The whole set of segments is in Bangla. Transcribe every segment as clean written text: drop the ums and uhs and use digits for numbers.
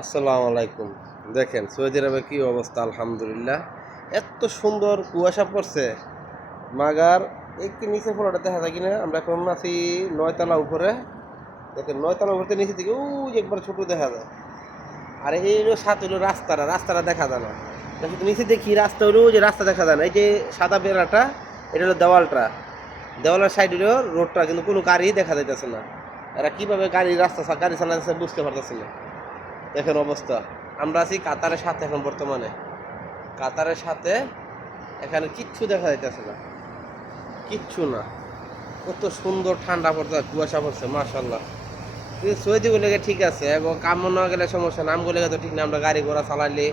আসসালামু আলাইকুম। দেখেন সৌদি আরবে কি অবস্থা, আলহামদুলিল্লাহ। এত সুন্দর কুয়াশা পড়ছে, মাগার একটু নিচে ফলোটা দেখা যায় কিনা। আমরা এখন আছি 9 তলা উপরে। দেখেন 9 তলা উপরে নিচে থেকে ওই যে একবার ছোট দেখা যায়। আর এই হলো সাথে হলো রাস্তাটা দেখা যায় না। কিন্তু নিচে দেখি রাস্তা হলো, যে রাস্তা দেখা যায় না। এই যে সাদা বেড়াটা, এটা হলো দেওয়ালের সাইড হলো রোডটা, কিন্তু কোনো গাড়ি দেখা যাইতেছে না। এরা কিভাবে গাড়ি চালাতেছে বুঝতে পারতেছে না। দেখেন অবস্থা। আমরা আছি কাতারের সাথে এখন বর্তমানে। কাতারের সাথে এখানে কিচ্ছু দেখা যাইতেছে না, কিচ্ছু না। কত সুন্দর ঠান্ডা পড়ছে, কুয়াশা পড়ছে, মাশাল্লাহ। কিন্তু সৌদি গুলো ঠিক আছে, এবং কাম না গেলে সমস্যা, নাম গুলো তো ঠিক না। আমরা গাড়ি ঘোড়া চালাইলে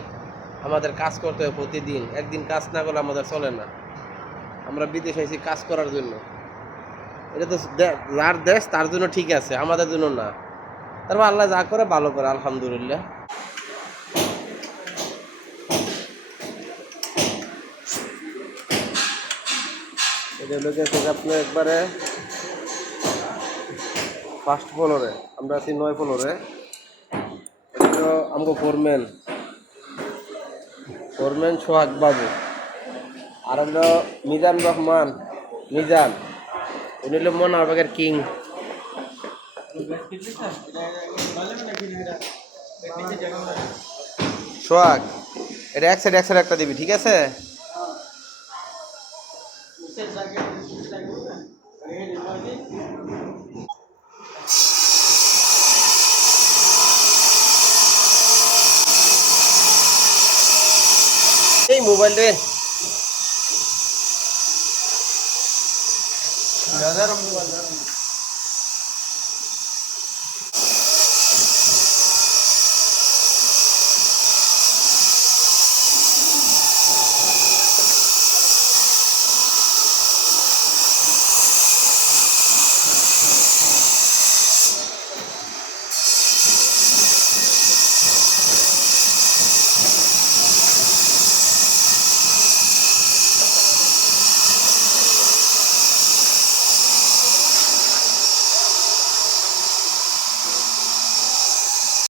আমাদের কাজ করতে হবে প্রতিদিন, একদিন কাজ না করলে আমাদের চলে না। আমরা বিদেশে আছি কাজ করার জন্য। এটা তো যার দেশ তার জন্য ঠিক আছে, আমাদের জন্য না। তারপর আল্লাহ যা করে ভালো করে, আলহামদুলিল্লাহ। এটা লোকে আপনার একবারে ফার্স্ট ফ্লোরে, আমরা আছি 9 ফ্লোরে। এটা আমাকে ফোরম্যান সোহাগ বাবু। আর হলো মিজান রহমান, মিজান, উনি হলো মনারবাগের কিং। সোহাগ, এটা এক সাইড একটা দিবি, ঠিক আছে? এই মোবাইল রে